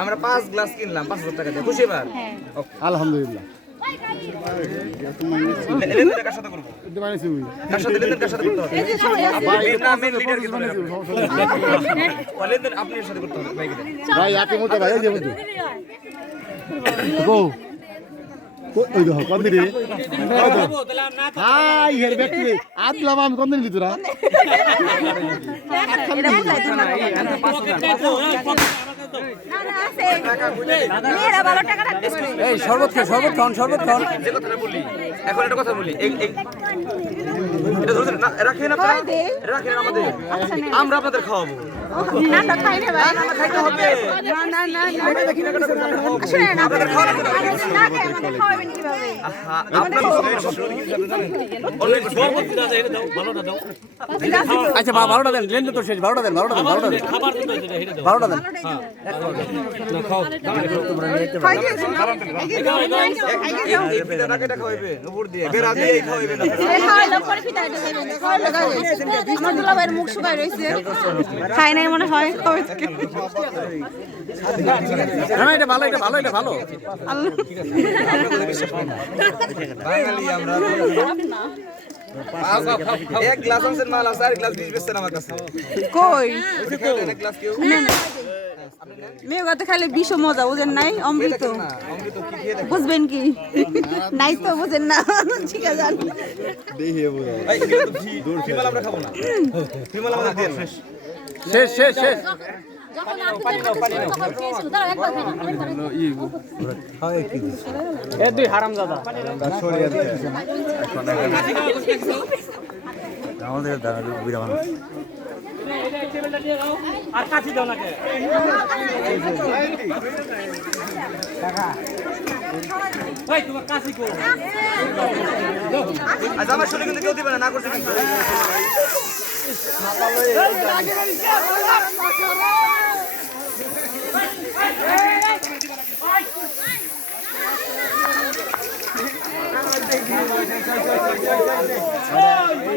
আমরা 5 গ্লাস কিনলাম 5000 টাকা দিয়ে, খুশি এবার? আলহামদুলিল্লাহ। লেনদেন কার সাথে করব? কার সাথে লেনদেন কার সাথে করতে হবে? মেন না মেন লিডার কি ধরে? লেনদেন আপনি এর সাথে করতে হবে ভাই। ভাই আপনি মতো ভাই এই যে বন্ধু গো ওই দেখো কোন দিকে হাই হের ব্যক্তি আদলাম আমি কোন দিন ভিতরা এটা বুঝাই দিন না না আছে মেয়েরা ভালো টাকা রাখতে পারে। এই শরবত খান যে কথাটা বলি এখন একটা কথা বলি এটা ধরে রাখেন আপনারা, রাখেন আমাদের, আমরা আপনাদের খাওয়াবো। না তো খাই না ভাই, না খাইতে হবে। না শুনেন আপনাদের খাওয়া না খাই আমাদের খাওয়াবেন কিভাবে? আপনারা আচ্ছা 12টা দেন, লেনদেন তো শেষ। 12টা দেন। খাই দিয়েছেন এই পিঠা রাখেটা খাওয়াবে উপর দিয়ে বেরা দিয়ে খাওয়াবেন খাওয়াইলাম পরে পিঠাই দেবেন খাওয়াইলো গাইস আমার দুলাভাইয়ের মুখ শুকাই রইছে খাই নাই মনে হয় কবে থেকে না এটা ভালো। বাঙালি আমরা এক গ্লাস আনছেন মাল আছে, আর গ্লাস 20 বেচছেন আমার কাছে। কই এক গ্লাস কেউ মেয়ে কথা খাইলে বিষ মজা বুঝেন নাই অমৃত না, অমৃত কি খেয়ে দেখেন। বুঝবেন কি নাই তো বুঝেন না ঠিক আছে জান দেখিয়ে বুঝা ভাই ফিমাল আমরা খাবো না, ফিমাল আমাদের দেন। শেষ যখন আপনি তখন খেয়েছিল দাঁড়াও একবার এ দুই হারামজাদা আমাদের দাঁড়ানো বুঝা মানুষ আর কাছি দাও নাকে ভাই তোমার কাছি কো আজ আমার শুনে কিন্তু কেউ দিবে না, না করছে কিন্তু আরে